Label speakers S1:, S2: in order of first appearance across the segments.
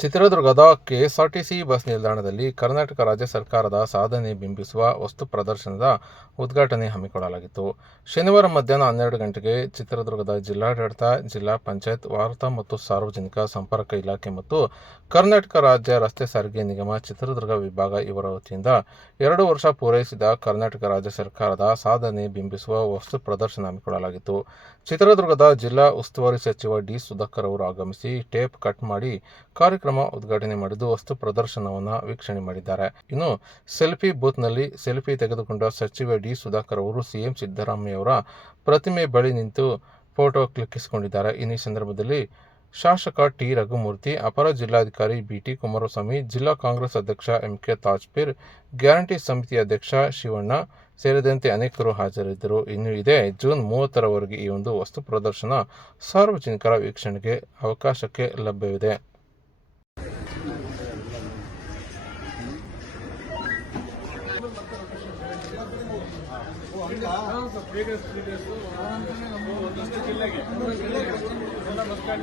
S1: ಚಿತ್ರದುರ್ಗದ KSRTC bus ನಿಲ್ದಾಣದಲ್ಲಿ ಕರ್ನಾಟಕ ರಾಜ್ಯ ಸರ್ಕಾರದ ಸಾಧನೆ ಬಿಂಬಿಸುವ ವಸ್ತು ಪ್ರದರ್ಶನದ ಉದ್ಘಾಟನೆ ಹಮ್ಮಿಕೊಳ್ಳಲಾಗಿತ್ತು. ಶನಿವಾರ ಮಧ್ಯಾಹ್ನ ಹನ್ನೆರಡು ಗಂಟೆಗೆ ಚಿತ್ರದುರ್ಗದ ಜಿಲ್ಲಾಡಳಿತ, ಜಿಲ್ಲಾ ಪಂಚಾಯತ್, ವಾರ್ತಾ ಮತ್ತು ಸಾರ್ವಜನಿಕ ಸಂಪರ್ಕ ಇಲಾಖೆ ಮತ್ತು ಕರ್ನಾಟಕ ರಾಜ್ಯ ರಸ್ತೆ ಸಾರಿಗೆ ನಿಗಮ ಚಿತ್ರದುರ್ಗ ವಿಭಾಗ ಇವರ ವತಿಯಿಂದ ಎರಡು ವರ್ಷ ಪೂರೈಸಿದ ಕರ್ನಾಟಕ ರಾಜ್ಯ ಸರ್ಕಾರದ ಸಾಧನೆ ಬಿಂಬಿಸುವ ವಸ್ತು ಪ್ರದರ್ಶನ ಹಮ್ಮಿಕೊಳ್ಳಲಾಗಿತ್ತು. ಚಿತ್ರದುರ್ಗದ ಜಿಲ್ಲಾ ಉಸ್ತುವಾರಿ ಸಚಿವ ಡಿ ಸುಧಾಕರ್ ಅವರು ಆಗಮಿಸಿ ಟೇಪ್ ಕಟ್ ಮಾಡಿ ಕಾರ್ಯಕ್ರಮ ಉದ್ಘಾಟನೆ ಮಾಡಿದ್ದು ವಸ್ತು ಪ್ರದರ್ಶನವನ್ನು ವೀಕ್ಷಣೆ ಮಾಡಿದ್ದಾರೆ. ಇನ್ನು ಸೆಲ್ಫಿ ಬೂತ್ನಲ್ಲಿ ಸೆಲ್ಫಿ ತೆಗೆದುಕೊಂಡ ಸಚಿವ ಡಿ ಸುಧಾಕರ್ ಅವರು ಸಿಎಂ ಸಿದ್ದರಾಮಯ್ಯ ಅವರ ಪ್ರತಿಮೆ ಬಳಿ ನಿಂತು ಫೋಟೋ ಕ್ಲಿಕ್ಕಿಸಿಕೊಂಡಿದ್ದಾರೆ. ಇನ್ನು ಈ ಸಂದರ್ಭದಲ್ಲಿ ಶಾಸಕ ಟಿ ರಘುಮೂರ್ತಿ, ಅಪರ ಜಿಲ್ಲಾಧಿಕಾರಿ ಬಿಟಿ ಕುಮಾರಸ್ವಾಮಿ, ಜಿಲ್ಲಾ ಕಾಂಗ್ರೆಸ್ ಅಧ್ಯಕ್ಷ ಎಂಕೆ ತಾಜ್ಪೀರ್, ಗ್ಯಾರಂಟಿ ಸಮಿತಿ ಅಧ್ಯಕ್ಷ ಶಿವಣ್ಣ ಸೇರಿದಂತೆ ಅನೇಕರು ಹಾಜರಿದ್ದರು. ಇನ್ನು ಇದೇ ಜೂನ್ ಮೂವತ್ತರವರೆಗೆ ಈ ಒಂದು ವಸ್ತು ಪ್ರದರ್ಶನ ಸಾರ್ವಜನಿಕರ ವೀಕ್ಷಣೆಗೆ ಅವಕಾಶಕ್ಕೆ ಲಭ್ಯವಿದೆ.
S2: ಒಂದೊಂದು ಜಿಲ್ಲೆಗೆ ಎಲ್ಲ ಬಸ್ ಸರ್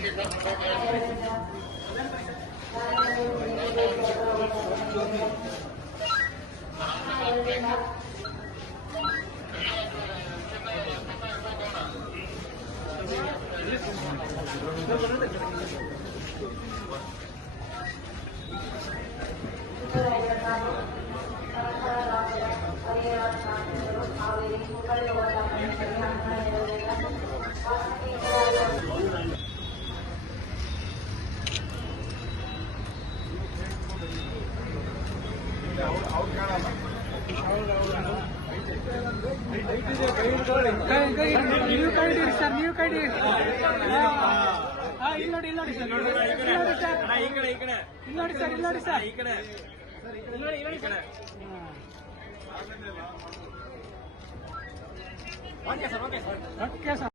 S2: Gracias.
S3: ನೀವು ಕೈ ಹಿಡೀರಿ ಸರ್ ನೀವು ಕೈ ಹಿಡೀರಿ ಹಾ ಇಲ್ಲಿ ನೋಡಿ ಇಲ್ಲಿ ನೋಡಿ ಸರ್ ಇಲ್ಲಿ ನೋಡಿ ಸರ್
S2: ಈ ಕಡೆ ಈ ಕಡೆ
S3: ಇಲ್ಲಿ ನೋಡಿ ಸರ್ ಇಲ್ಲಿ ನೋಡಿ ಸರ್
S2: ಈ ಕಡೆ
S3: ಇಲ್ಲಿ ನೋಡಿ ಇಲ್ಲಿ ನೋಡಿ sir okay sir okay sir okay sir